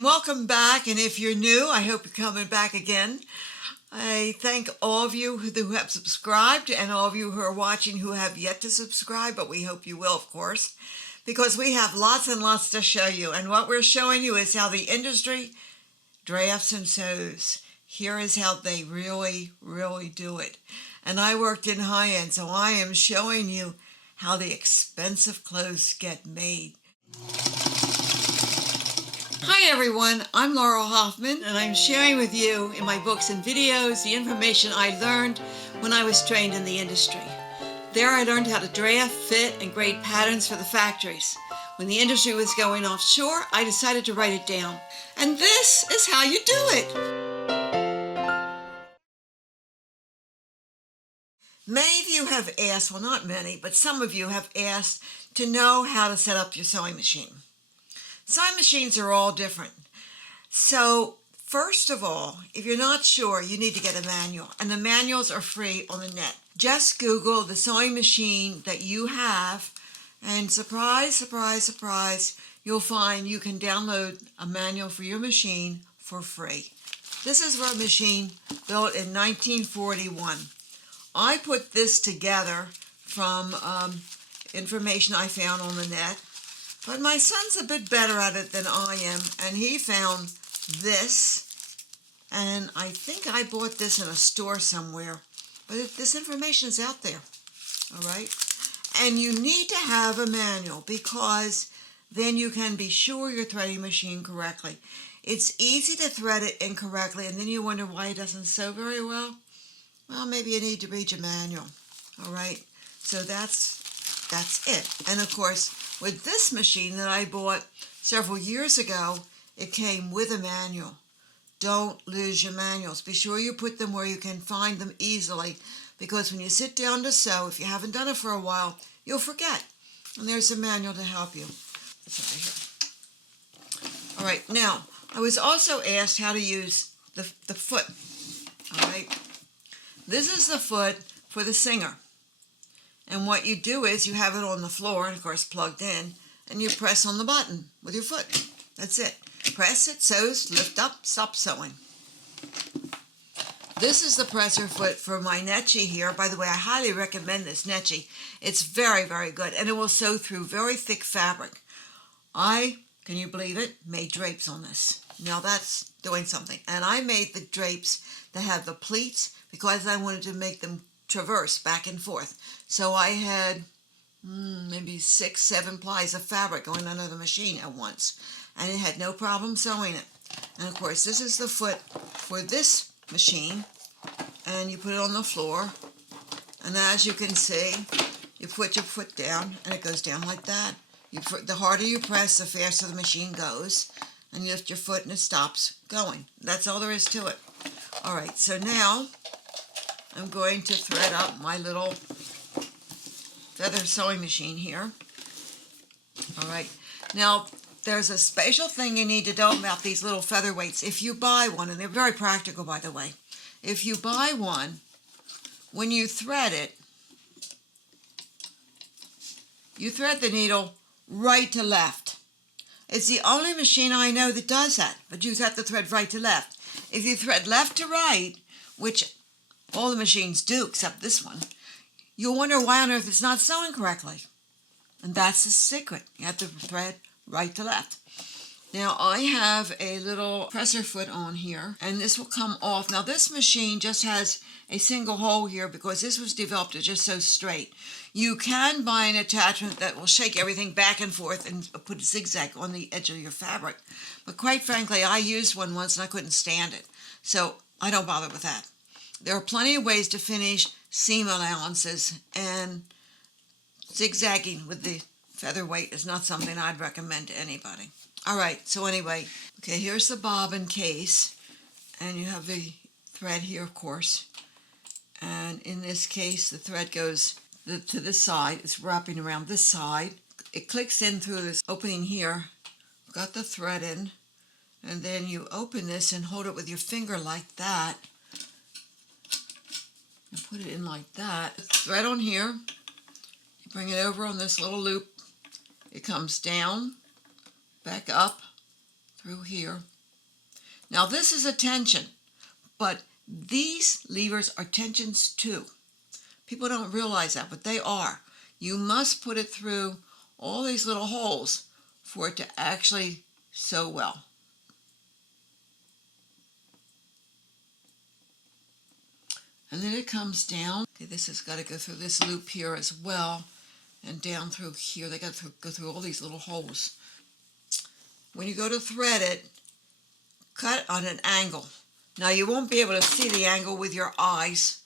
Welcome back, and if you're new, I hope you're coming back again. I thank all of you who have subscribed and all of you who are watching who have yet to subscribe, but we hope you will, of course, because we have lots and lots to show you. And what we're showing you is how the industry drafts and sews. Here is how they really do it. And I worked in high-end, so I am showing you how the expensive clothes get made. Hi everyone, I'm Laurel Hoffmann, and I'm sharing with you in my books and videos the information I learned when I was trained in the industry. There I learned how to draft, fit, and grade patterns for the factories. When the industry was going offshore, I decided to write it down. And this is how you do it. Many of you have asked, well not many, but some of you have asked to know how to set up your sewing machine. Sewing machines are all different. So first of all, if you're not sure, you need to get a manual, and the manuals are free on the net. Just Google the sewing machine that you have, and surprise, surprise, surprise, you'll find you can download a manual for your machine for free. This is a machine built in 1941. I put this together from information I found on the net. But my son's a bit better at it than I am, and he found this, and I think I bought this in a store somewhere, but this information is out there, all right? And you need to have a manual because then you can be sure you're threading your machine correctly. It's easy to thread it incorrectly, and then you wonder why it doesn't sew very well. Well, maybe you need to read your manual, all right? So that's it. And of course, with this machine that I bought several years ago, it came with a manual. Don't lose your manuals. Be sure you put them where you can find them easily, because when you sit down to sew, if you haven't done it for a while, you'll forget. And there's a manual to help you. It's right here. All right, now, I was also asked how to use the foot. All right. This is the foot for the singer. And what you do is you have it on the floor, and of course plugged in, and you press on the button with your foot. That's it. Press it, sews, lift up, stop sewing. This is the presser foot for my Netchi here. By the way, I highly recommend this Netchi. It's very good, and it will sew through very thick fabric. I, can you believe it, made drapes on this. Now that's doing something. And I made the drapes that have the pleats because I wanted to make them traverse back and forth. So I had maybe 6-7 plies of fabric going under the machine at once, and it had no problem sewing it. And of course, this is the foot for this machine, and you put it on the floor, and as you can see, you put your foot down, and it goes down like that. The harder you press, the faster the machine goes, and you lift your foot and it stops going. That's all there is to it. All right, so now I'm going to thread up my little feather sewing machine here. All right, now there's a special thing you need to know about these little featherweights. If you buy one, and they're very practical by the way, if you buy one, when you thread it, you thread the needle right to left. It's the only machine I know that does that, but you have to thread right to left. If you thread left to right, which all the machines do except this one, you'll wonder why on earth it's not sewing correctly. And that's the secret. You have to thread right to left. Now I have a little presser foot on here, and this will come off. Now this machine just has a single hole here because this was developed to just sew straight. You can buy an attachment that will shake everything back and forth and put a zigzag on the edge of your fabric. But quite frankly, I used one once and I couldn't stand it. So I don't bother with that. There are plenty of ways to finish seam allowances, and zigzagging with the featherweight is not something I'd recommend to anybody. All right, so anyway, okay, here's the bobbin case, and you have the thread here, of course. And in this case, the thread goes to this side. It's wrapping around this side. It clicks in through this opening here. Got the thread in, and then you open this and hold it with your finger like that. And put it in like that. Thread on here. You bring it over on this little loop. It comes down, back up, through here. Now this is a tension, but these levers are tensions too. People don't realize that, but they are. You must put it through all these little holes for it to actually sew well. And then it comes down. Okay, this has got to go through this loop here as well, and down through here. They got to go through all these little holes. When you go to thread it, cut on an angle. Now you won't be able to see the angle with your eyes,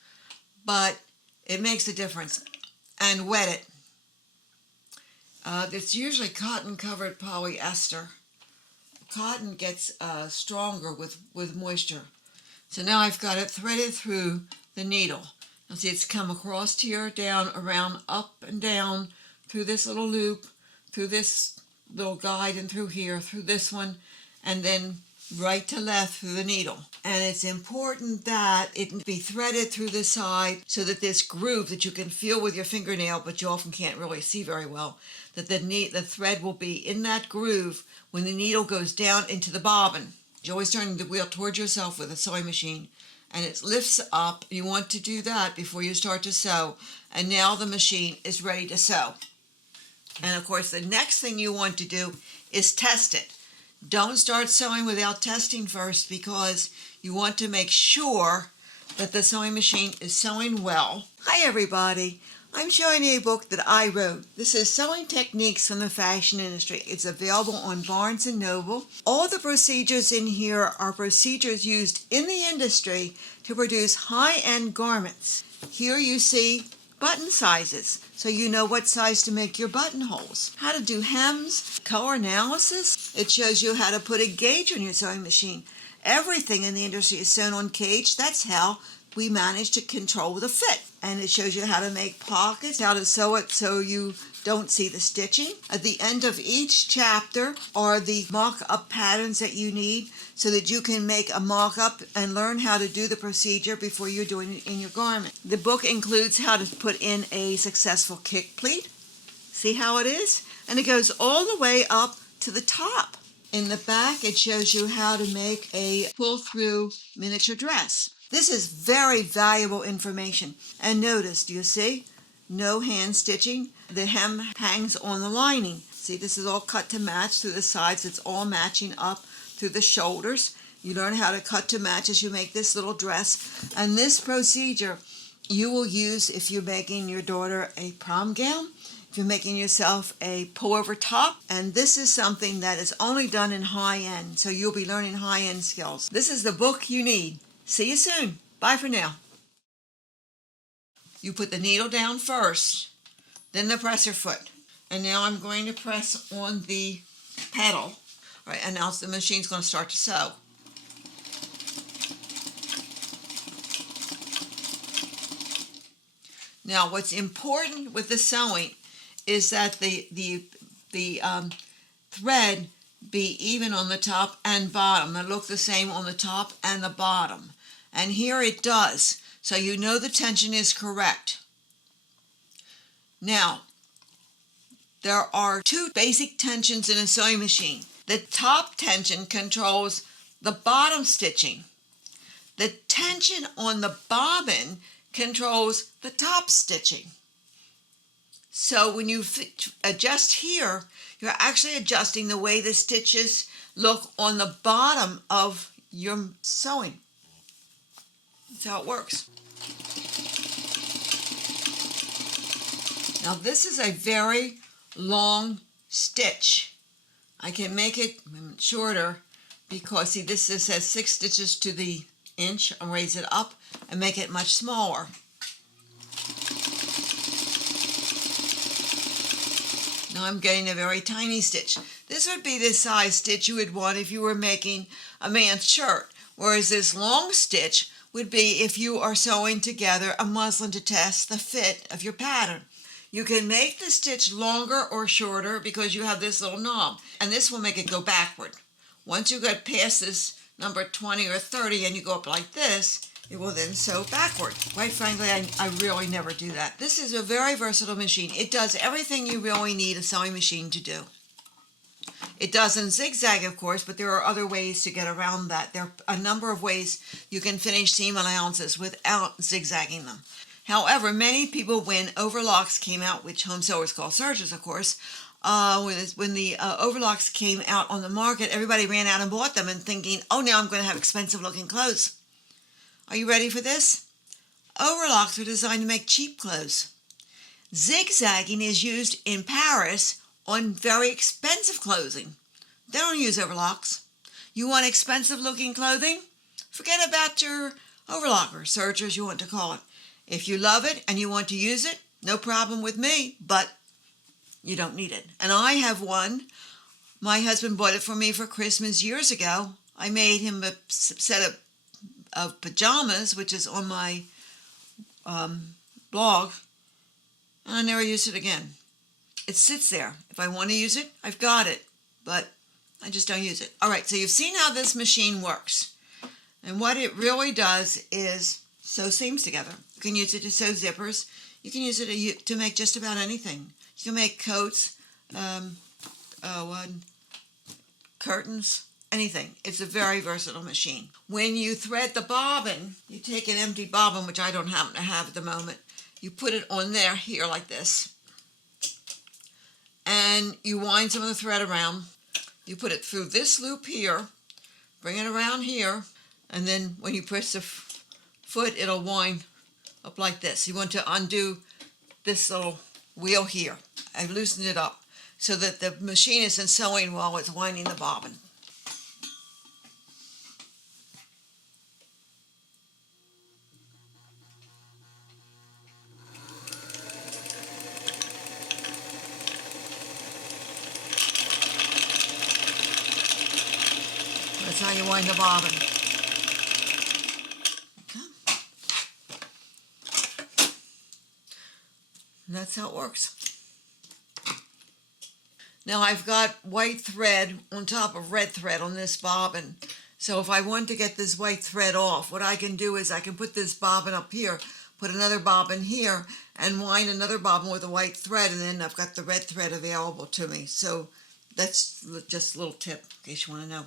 but it makes a difference. And wet it. It's usually cotton covered polyester. Cotton gets stronger with moisture. So now I've got it threaded through the needle. Now see, it's come across here, down, around, up and down, through this little loop, through this little guide, and through here, through this one, and then right to left through the needle. And it's important that it be threaded through the side so that this groove that you can feel with your fingernail, but you often can't really see very well, that the thread will be in that groove when the needle goes down into the bobbin. You're always turning the wheel towards yourself with a sewing machine, and it lifts up. You want to do that before you start to sew, and now the machine is ready to sew. And of course, the next thing you want to do is test it. Don't start sewing without testing first, because you want to make sure that the sewing machine is sewing well. Hi everybody, I'm showing you a book that I wrote. This is Sewing Techniques from the Fashion Industry. It's available on Barnes & Noble. All the procedures in here are procedures used in the industry to produce high-end garments. Here you see button sizes, so you know what size to make your buttonholes. How to do hems, color analysis. It shows you how to put a gauge on your sewing machine. Everything in the industry is sewn on gauge. That's how we manage to control the fit. And it shows you how to make pockets, how to sew it so you don't see the stitching. At the end of each chapter are the mock-up patterns that you need so that you can make a mock-up and learn how to do the procedure before you're doing it in your garment. The book includes how to put in a successful kick pleat. See how it is? And it goes all the way up to the top. In the back, it shows you how to make a pull-through miniature dress. This is very valuable information. And notice, do you see? No hand stitching. The hem hangs on the lining. See, this is all cut to match through the sides. It's all matching up through the shoulders. You learn how to cut to match as you make this little dress. And this procedure you will use if you're making your daughter a prom gown, if you're making yourself a pullover top. And this is something that is only done in high-end, so you'll be learning high-end skills. This is the book you need. See you soon. Bye for now. You put the needle down first, then the presser foot. And now I'm going to press on the pedal. All right, and now the machine's going to start to sew. Now what's important with the sewing is that the thread be even on the top and bottom. They look the same on the top and the bottom. And here it does. So you know the tension is correct. Now, there are two basic tensions in a sewing machine. The top tension controls the bottom stitching. The tension on the bobbin controls the top stitching. So when you adjust here, you're actually adjusting the way the stitches look on the bottom of your sewing. That's how it works. Now this is a very long stitch. I can make it shorter because, see, this says 6 stitches to the inch. I'll raise it up and make it much smaller. Now I'm getting a very tiny stitch. This would be the size stitch you would want if you were making a man's shirt, whereas this long stitch would be if you are sewing together a muslin to test the fit of your pattern. You can make the stitch longer or shorter because you have this little knob, and this will make it go backward. Once you get past this number 20 or 30 and you go up like this, it will then sew backward. Quite frankly, I really never do that. This is a very versatile machine. It does everything you really need a sewing machine to do. It doesn't zigzag, of course, but there are other ways to get around that. There are a number of ways you can finish seam allowances without zigzagging them. However, many people, when overlocks came out, which home sewers call sergers, of course, when the overlocks came out on the market, everybody ran out and bought them and thinking, oh, now I'm going to have expensive looking clothes. Are you ready for this? Overlocks are designed to make cheap clothes. Zigzagging is used in Paris on very expensive clothing. They don't use overlocks. You want expensive looking clothing? Forget about your overlock, or sergers you want to call it. If you love it and you want to use it, no problem with me, but you don't need it. And I have one. My husband bought it for me for Christmas years ago. I made him a set of pajamas, which is on my blog, and I never used it again. It sits there. If I want to use it, I've got it, but I just don't use it. All right, so you've seen how this machine works. And what it really does is sew seams together. You can use it to sew zippers. You can use it to make just about anything. You can make coats, curtains, anything. It's a very versatile machine. When you thread the bobbin, you take an empty bobbin, which I don't happen to have at the moment. You put it on there here like this. And you wind some of the thread around. You put it through this loop here, bring it around here, and then when you press the foot, it'll wind up like this. You want to undo this little wheel here. I've loosened it up so that the machine isn't sewing while it's winding the bobbin. That's how you wind the bobbin. Okay. And that's how it works. Now I've got white thread on top of red thread on this bobbin. So if I want to get this white thread off, what I can do is I can put this bobbin up here, put another bobbin here, and wind another bobbin with a white thread, and then I've got the red thread available to me. So that's just a little tip in case you want to know.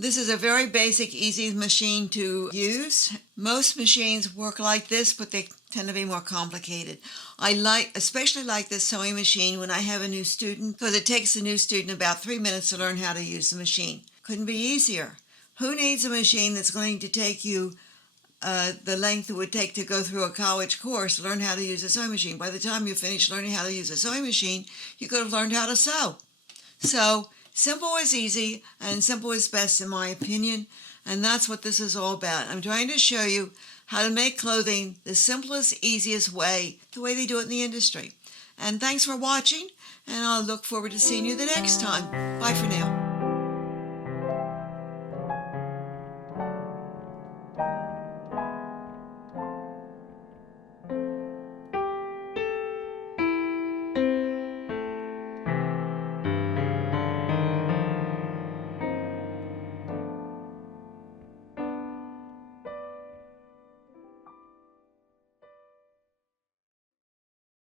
This is a very basic, easy machine to use. Most machines work like this, but they tend to be more complicated. I especially like this sewing machine when I have a new student, because it takes a new student about 3 minutes to learn how to use the machine. Couldn't be easier. Who needs a machine that's going to take you the length it would take to go through a college course to learn how to use a sewing machine? By the time you finish learning how to use a sewing machine, you could have learned how to sew. So simple is easy, and simple is best in my opinion, and that's what this is all about. I'm trying to show you how to make clothing the simplest, easiest way, the way they do it in the industry. And thanks for watching, and I'll look forward to seeing you the next time. Bye for now.